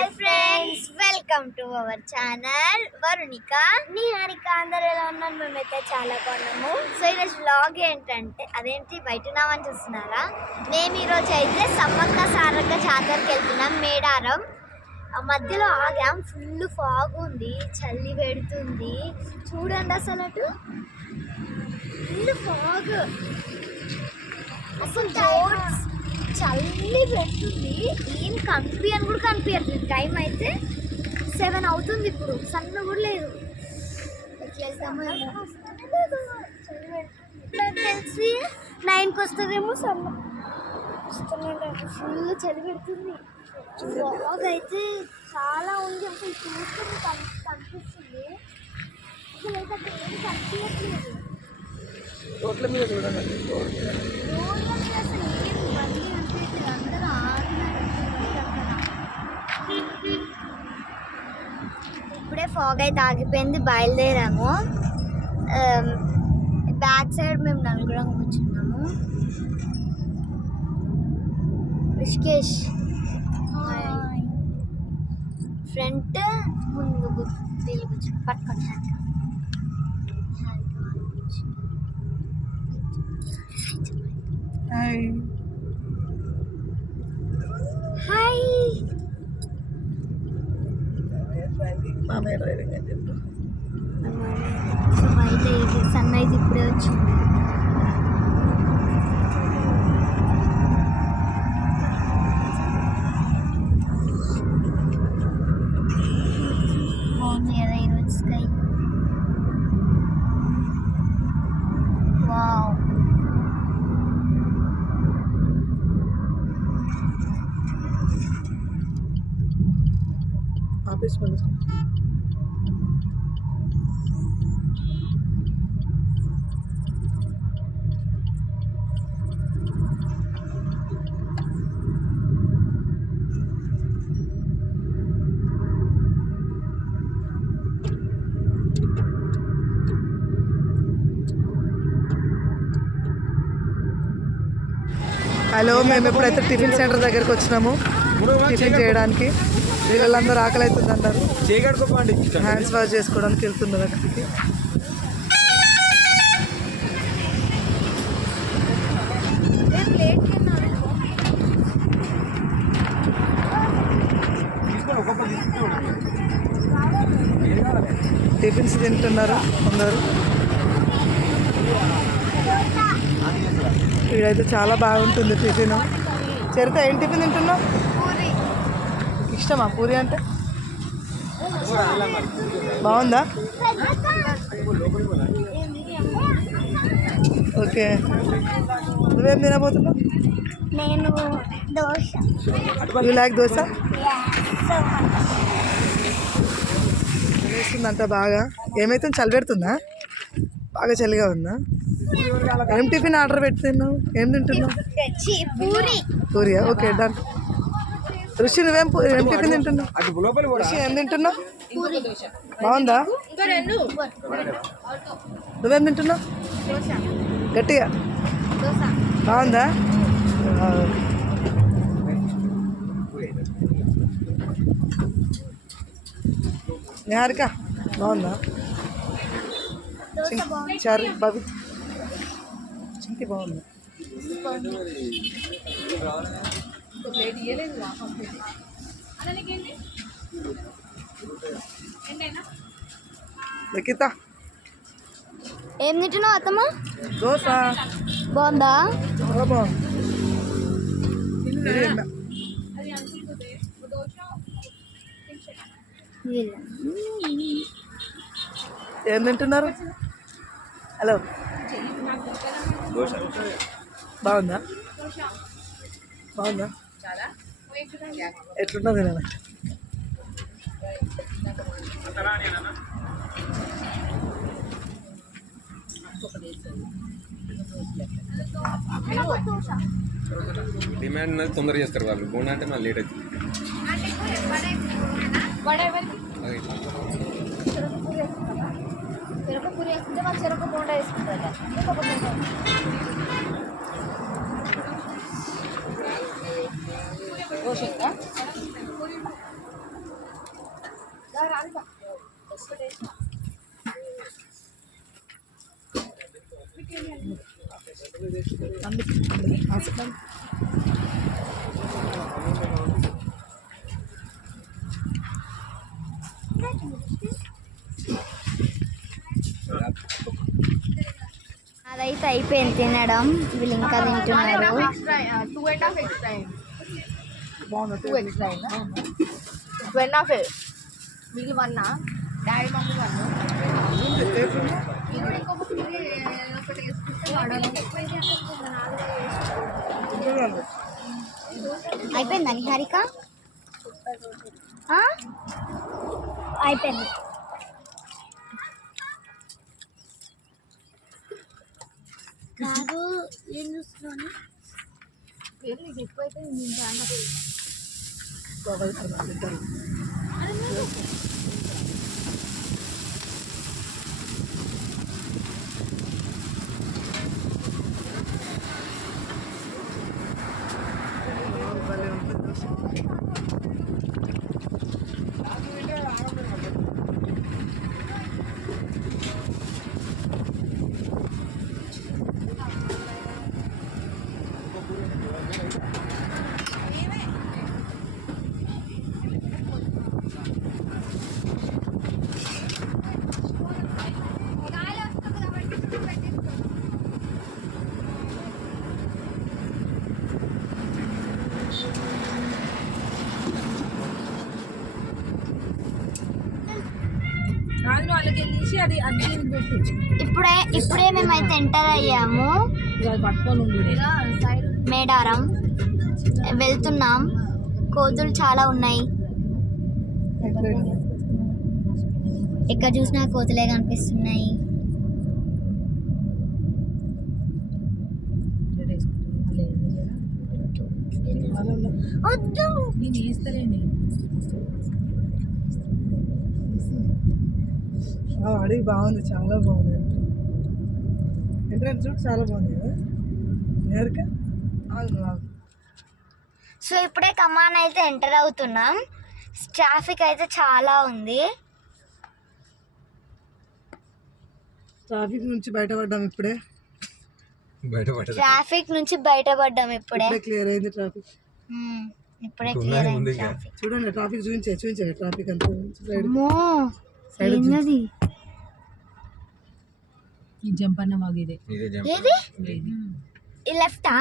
Hi friends, welcome to our channel Varunika Niharika. అందరూ ఎలా ఉన్నారు? మేమైతే చాలా బాగున్నాము. సో ఈరోజు వ్లాగ్ ఏంటంటే అదేంటి బయట ఉన్నామని చూస్తున్నారా? మేము ఈరోజు అయితే సమ్మక్క సారక్క జాతరకి వెళ్తున్నాం. మేడారం మధ్యలో ఆగాం. ఫుల్ ఫాగ్ ఉంది, చలి పెడుతుంది. చూడండి అసలు అటు ఫుల్ ఫాగ్, అసలు చల్లి పెడుతుంది. ఏం కనిపించని కూడా కనిపించట్లేదు. టైం అయితే 7 అవుతుంది. ఇప్పుడు సన్న కూడా లేదు. తెలిసి 9కి వస్తుందేమో. సన్న ఫుల్ చలి పెడుతుంది. ఫాగ్ అయితే చాలా ఉంది. అసలు చూస్తుంది కనిపిస్తుంది. అసలు అయితే అక్కడ ఏం కనిపించట్లేదు. రోడ్ల మీద చూడండి, అసలు ఏం బండి అనిపించలేదు. అందరూ ఇప్పుడే ఫాగ్ అయితే ఆగిపోయింది. బయలుదేరాము. బ్యాక్ సైడ్ మేము నలుగురం కూర్చున్నాము. రిషికేష్ ఫ్రంట్, ముందు వీళ్ళు కూర్చుని పట్టుకొని హాయ్ హాయ్. మామయ్య డ్రైవింగ్ అని చెప్పు. సో బయట సన్ రైజ్ ఇప్పుడే వచ్చింది. బాగుంది కదా ఈరోజు స్కై. వావ్. ఆఫీస్ పని హలో. మేము ఎప్పుడైతే టిఫిన్ సెంటర్ దగ్గరికి వచ్చినాము టిఫిన్ చేయడానికి, వీళ్ళందరూ ఆకలి అవుతుంది అన్నారు. హ్యాండ్స్ వాష్ చేసుకోవడానికి వెళ్తున్నారు అక్కడికి. టిఫిన్స్ తింటున్నారు అందరూ. ఇక్కడైతే చాలా బాగుంటుంది టిఫిన్. చరిత ఏం టిఫిన్ తింటున్నావు? ఇష్టమా పూరి అంటే? బాగుందా? ఓకే. నువ్వేం తినబోతున్నావు? నేను దోశ. You like dosa? వేస్తుందంట బాగా. ఏమైతుంది? చలి పెడుతుందా? బాగా చలిగా ఉందా? ఏం టిఫిన్ ఆర్డర్ పెడుతున్నావు? ఏం తింటున్నావు? పూరియా? Okay done. ఋషి నువ్వేం టిఫిన్ తింటున్నావు? ఋషి ఏం తింటున్నావు? బాగుందా? నువ్వేం తింటున్నావు? గట్టిగా బాగుందా? నిహారిక బాగుందా? చారు బాబీ చింకి బాగుందా? లకిత ఏం తింటున్నావు అత్తమ్మ? దోశ. బాగుందా? బాగుంది. ఏం తింటున్నారు? హలో. బాగుందా? బాగుందా? ఎట్లున్నది? నేను డిమాండ్ అనేది తొందరగా చేస్తారు వాళ్ళు. బోనా అంటే మళ్ళీ లేట్ అవుతుంది. చెరుకు పూరి వేసుకుంటే వాళ్ళు చెరుకు బోండా వేసుకుంటారు. అదైతే అయిపోయింది తినడం, వీళ్ళు ఇంకా తింటున్నారు. అయిపోయిందా నిహారిక? అయిపోయింది. కాదు ఏం చూస్తున్నాను. ఎక్కువైతే ఇప్పుడే మేమైతే ఎంటర్ అయ్యాము మేడారం. వెళ్తున్నాం. కోతులు చాలా ఉన్నాయి. ఎక్కడ చూసినా కోతులే కనిపిస్తున్నాయి. వద్దు అడిగి బాగుంది, చాలా బాగుంది. ఎంట్రన్స్ చూడు చాలా బాగుంది కదా. నేరుగా సో ఇప్పుడే కమాన్ అయితే ఎంటర్ అవుతున్నాం. ట్రాఫిక్ అయితే చాలా ఉంది. ట్రాఫిక్ నుంచి బయటపడ్డాం ఇప్పుడే. క్లియర్ అయింది ట్రాఫిక్. ఇప్పుడే క్లియర్ అయింది ట్రాఫిక్. చూడండి ట్రాఫిక్ చూపించండి ట్రాఫిక్ అంతా. జంపన్న మాగిదే లెఫ్టా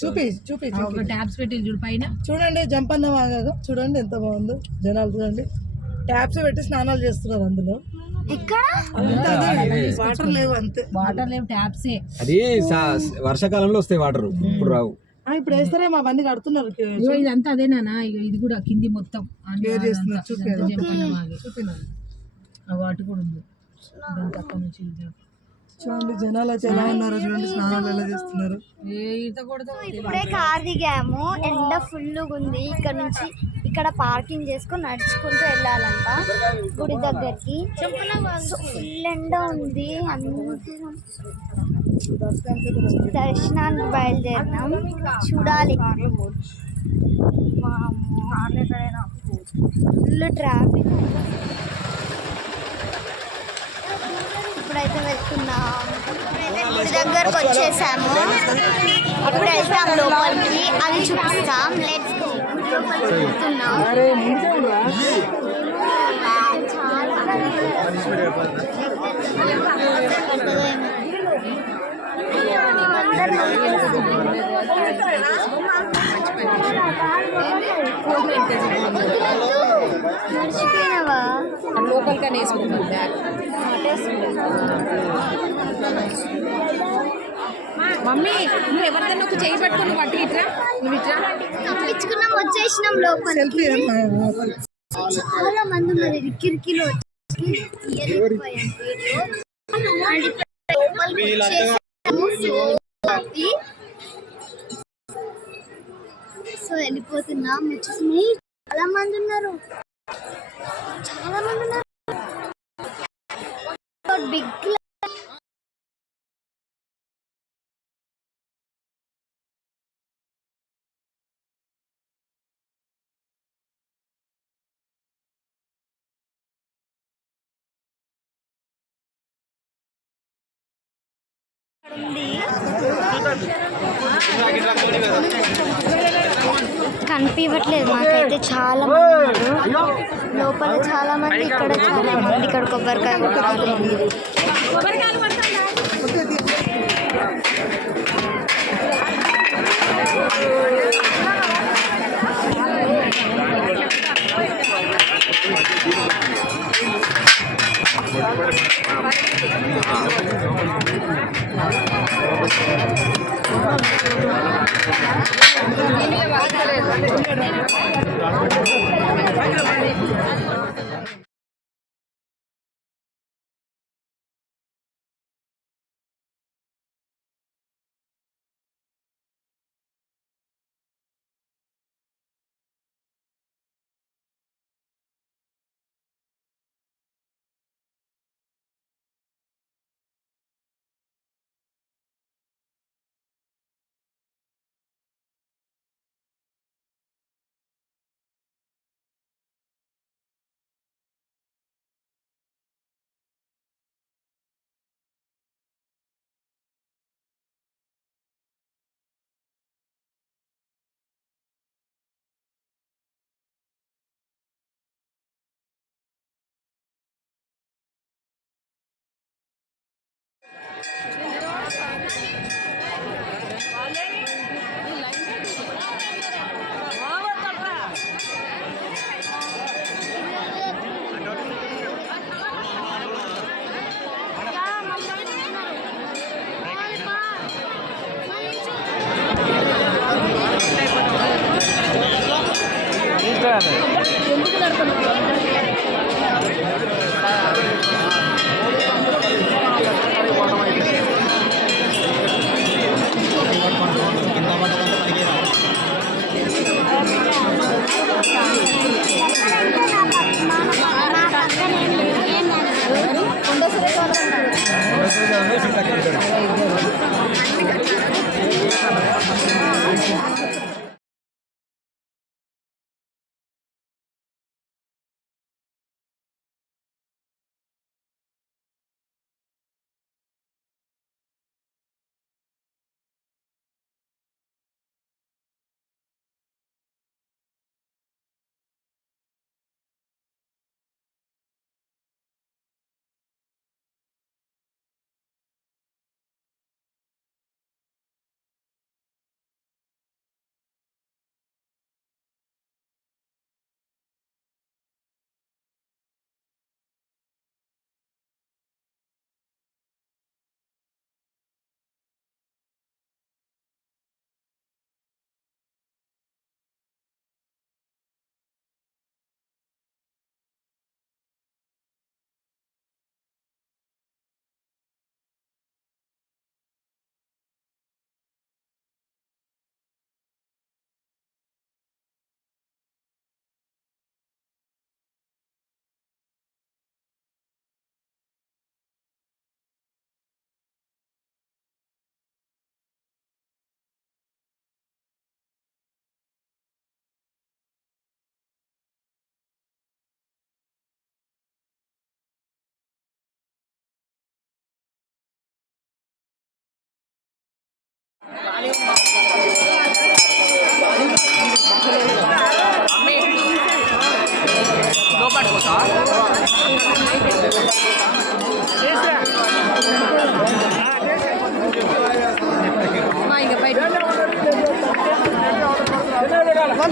చూపి ఒక ట్యాబ్స్ పెట్టి చూడు పైన. చూడండి జంపన్న వాగా చూడండి ఎంత బాగుందో. జనాలు చూడండి ట్యాబ్స్ పెట్టి స్నానాలు చేస్తున్నారు అందులో. ఎక్కడ వాటర్ లేవు, అంతే. వాటర్ లేవు, ట్యాబ్సే. అది వర్షాకాలంలో వస్తాయి వాటర్, ఇప్పుడు రావు. ఇప్పుడు వేస్తారేమో అవన్నీ కడుతున్నారు. ఇదంతా అదేనా? ఇది కూడా కింది మొత్తం చూపినారు. వాటి కూడా ఉంది. తక్కువ నుంచి చూడండి జనాలు అయితే ఎలా ఉన్నారు, చూడండి స్నానాలు ఎలా చేస్తున్నారు. ఇప్పుడే కార్ దిగాము. ఎండ ఫుల్ ఉంది. ఇక్కడ పార్కింగ్ చేసుకొని నడుచుకుంటూ వెళ్ళాలంట గుడి దగ్గరికి. ఫుల్ ఎండ ఉంది. దర్శనానికి బయలుదేరినాం. చూడాలి. Full traffic. ఇప్పుడైతే వెళ్తున్నాం. గుడి దగ్గరకు వచ్చేసాము. ఇప్పుడు వెళ్తాం లోపలికి, అది చూపిస్తాం. Let's go. వెళ్తున్నాం. మర్చిపోయినావా? లోకల్ గా వేసుకుంటాం. మమ్మీ నువ్వు ఎవరిదైనా ఒక చేయి పట్టుకుని పట్టు ఇట్రా. నువ్వు ఇట్రా తప్పించుకున్నాం. వచ్చేసినాం లోపలికి. చాలా మంది ఉన్నారు. కిరికిలో సో వెళ్ళిపోతున్నాం. వచ్చేసి చాలా మంది ఉన్నారు. బిగ్ కనిపించట్లేదు మాకైతే చాలా మంది ఉన్నారు. లోపల చాలా మంది, ఇక్కడ చాలా మంది. ఇక్కడ కొబ్బరికాయ కొట్టాలి.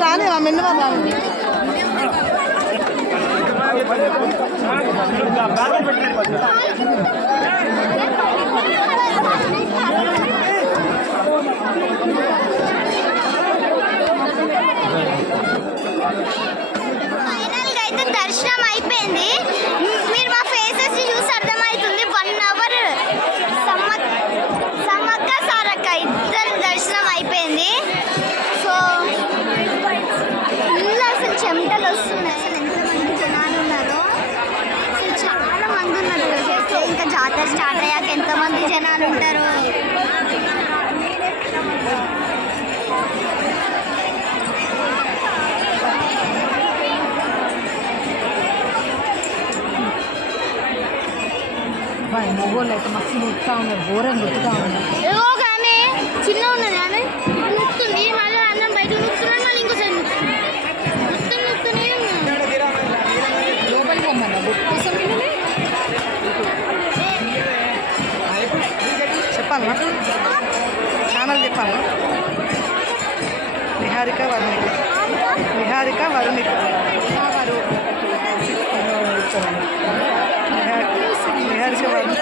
రాని మెన్న రాని ఫైనల్గా అయితే దర్శనం అయిపోయింది. మీరు మా ఫేసెస్ చూసి అర్థమవుతుంది 1 అవర్ సమ్మక్క సారక్క ఇద్దరు దర్శనం అయిపోయింది. సో ఫుల్ అసలు చెమటలు వస్తున్నాయి. అసలు ఎంతమంది జనాలు ఉన్నారో, అసలు చాలా మంది ఉన్నారు. ఇంకా జాతర స్టార్ట్ అయ్యాక ఎంతమంది జనాలు ఉంటారో. అబ్బాయి మొగోళ్ళు అయితే మస్తు గుర్తుగా ఉన్నారు, ఘోరంగా గుర్తుగా ఉన్నారు. ఏదో ఒక ఆమె చిన్న ఉన్నది, ఆమె నొక్కుతుంది, మళ్ళీ అన్నం బయట నొక్కుతున్నాడు, మళ్ళీ ఇంకోసారి మొత్తం నొక్కుతూనే లోపలికి పోమన్నా బుక్ కోసం చెప్పాలా ఛానల్ చెప్పాలా? నిహారిక వరుణిక. నిహారిక వరుణిక. నిహారిక వరుణిక.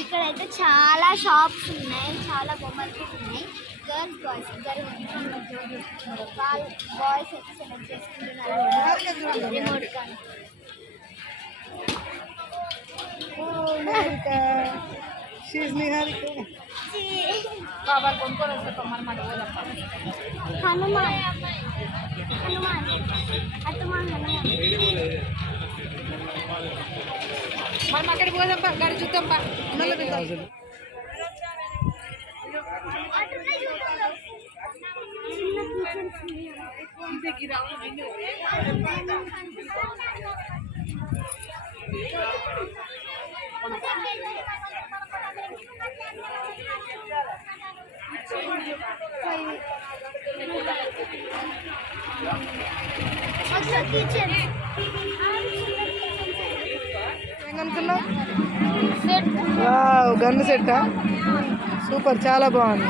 ఇక్కడైతే చాలా షాప్స్ ఉన్నాయి, చాలా బొమ్మలు ఉన్నాయి. గర్ల్స్ బాయ్స్ ఇద్దరు వాళ్ళు బాయ్స్ అయితే సెలెక్ట్ చేసుకుంటున్నారు రిమోట్ కానీ. She's నిహారిక. కావాలి కొనుక్కొని వస్తే పొమ్మనమాట పోదప్ప. హనుమాన్ హనుమాన్ హనుమాన్ మనం అక్కడికి పోదాంపా, గాడి చూద్దాంపా. కిచెన్ ఏమనుకున్నావు? సెట్ వావ్, గన్ను సెట్టా? సూపర్, చాలా బాగుంది.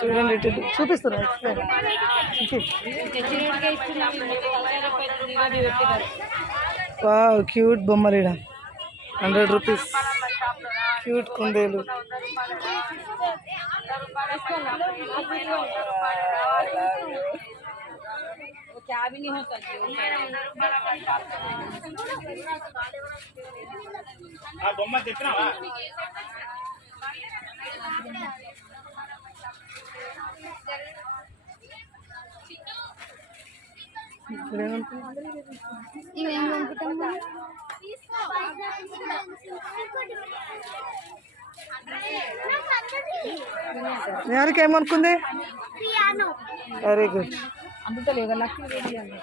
చూడండి, ఇటు చూపిస్తున్నా. వావ్, క్యూట్ బొమ్మలీడ 100 రూపీస్. క్యూట్ కుందేలు. బొమ్మ తెచ్చినావా? ఇవేం కొనుక్కుంటాం? నిహారిక ఏమనుకుంది? పియానో. Very good. అందుతో లేదా లక్కీ రెడీ అండి.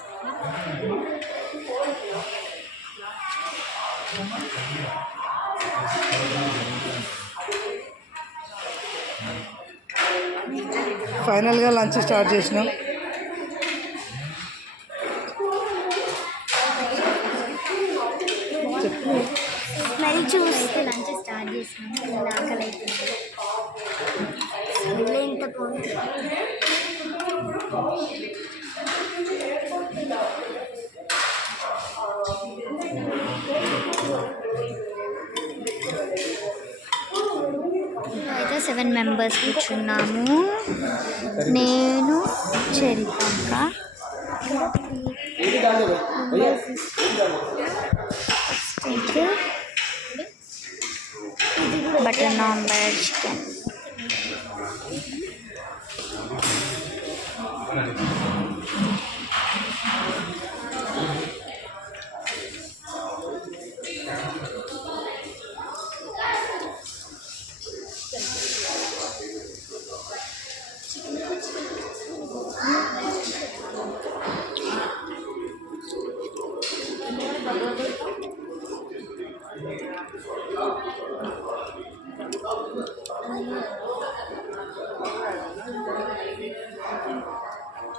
ఫైనల్గా లంచ్ స్టార్ట్ చేసినాం. స్మెల్ చూస్తే లంచ్ స్టార్ట్ చేసినాం. ఆకలి అవుతుంది. స్మెల్ ఎంత పోయింది. అయితే 7 మెంబర్స్ కూర్చున్నాము. నేను చరిత్ర, బటర్ నాన్ వెజ్ చికెన్.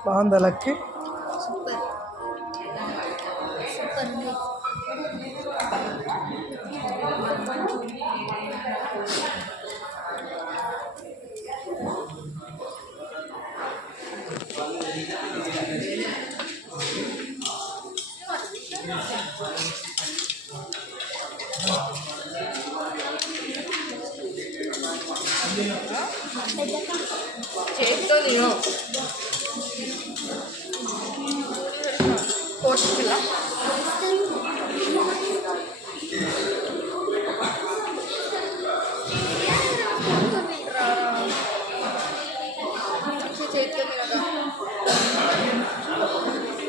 బాగుందా లక్కీ? చేతితో నేను కోసుకులా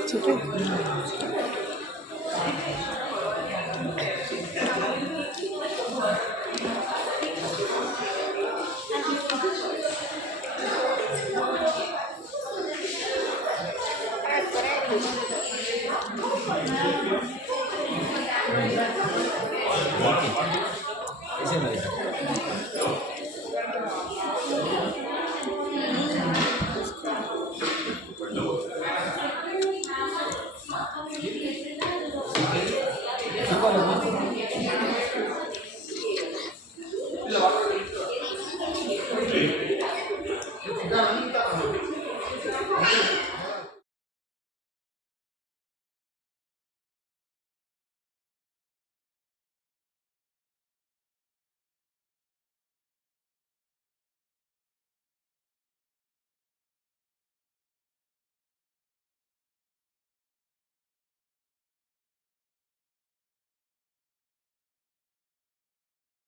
చూపి.